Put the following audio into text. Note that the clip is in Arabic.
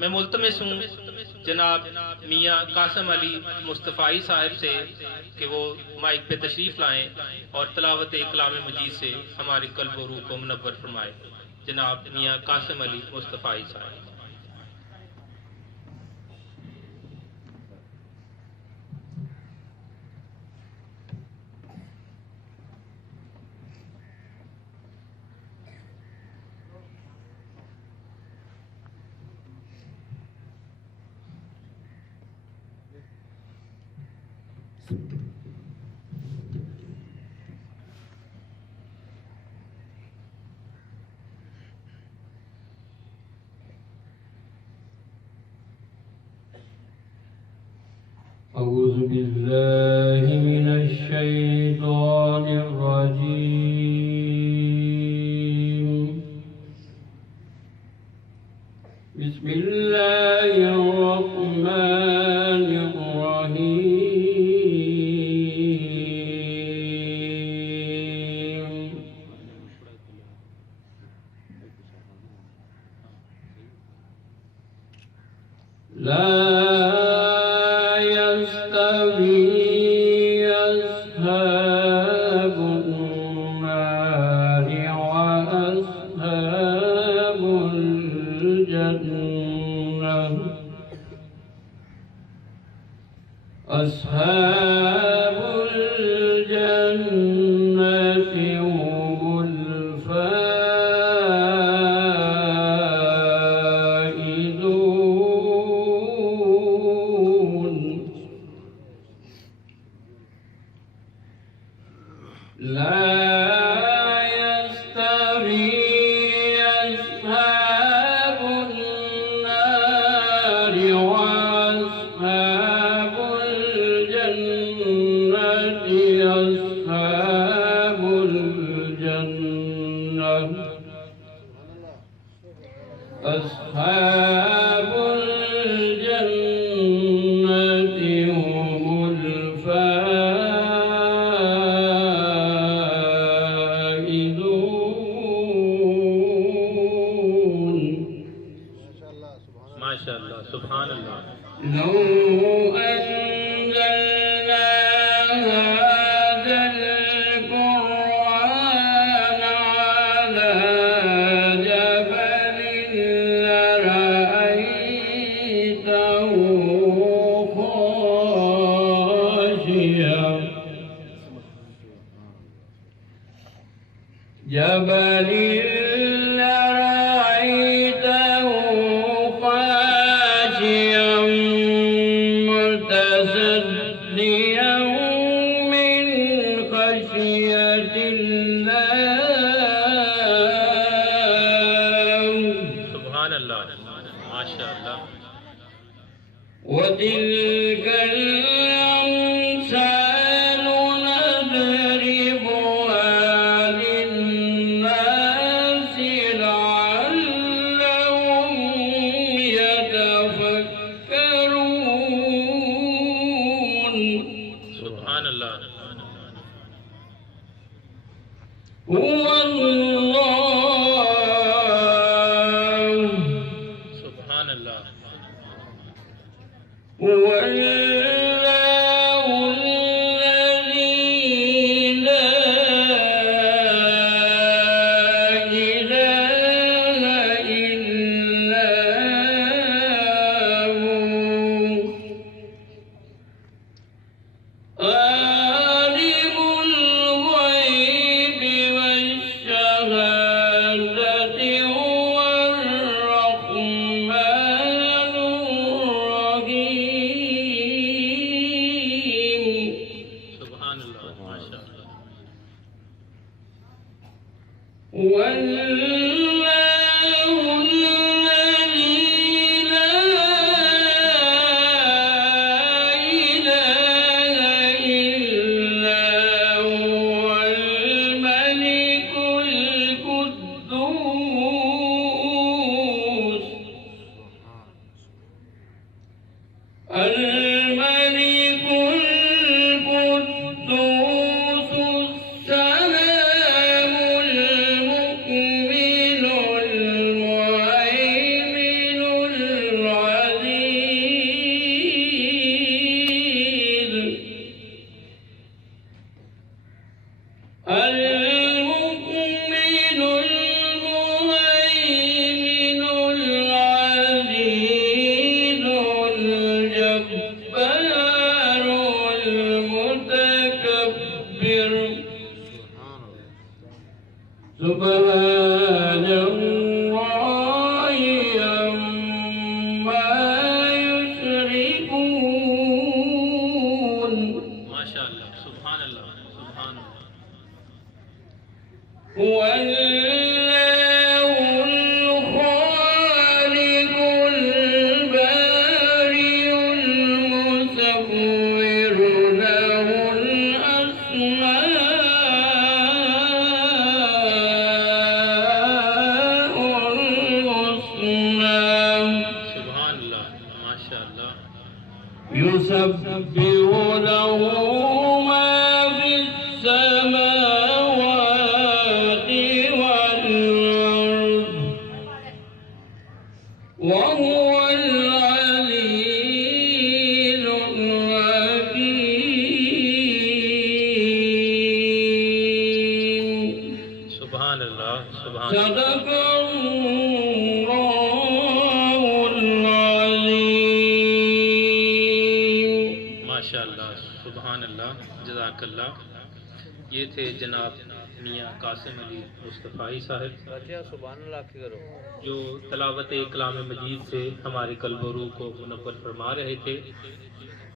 मैं मुल्तमिस हूँ जनाब मियाँ कासिम अली मुस्तफ़ाई साहब से कि वो माइक पे तशरीफ़ लाएं और तिलावत कलाम मजीद से हमारे कल्ब और रूह को मुनव्वर फरमाए। जनाब मियाँ कासिम अली मुस्तफ़ाई साहब। أعوذ بالله من الشيطان الرجيم. بسم الله الرحمن الرحيم. لا يستوي أصحاب النار وأصحاب الجنة. أصحاب الجنة هم الفائزون. لا يستوي أصحاب النار وأصحاب الجنة. أصحاب الجنة أصحاب الجنة هم الفائزون. माशाअल्लाह सुभान अल्लाह। لو أنزلنا هذا القرآن على جبل لرأيته خاشعا متصديا من خشية الله. सुभान अल्लाह माशाअल्लाह। وتلك الأمثال نضربها للناس لعلهم يتفكرون. सुभान अल्लाह। هو الله सुभान अल्लाह। هو الله الذي لا إله إلا هو. عالم الغيب والشهادة هو الرحمن الرحيم. सुभान अल्लाह माशाअल्लाह। والله الذي لا إله إلا هو الملك القدوس. الملك القدوس السلام المؤمن المهيمن هو الله الخالق البارئ المصور له الأسماء الحسنى सुभान अल्लाह माशाअल्लाह يسبح له ما في السماوات والأرض وهو العلي الحكيم सुभान अल्लाह सुभान صدق الله العظيم माशाअल्लाह सुभान अल्लाह जज़ाकल्लाह। ये थे जनाब मियाँ कासिम अली मुस्तफ़ाई साहब जो तलावत कलाम मजीद से हमारे कल्ब और रूह को मुनव्वर फरमा रहे थे।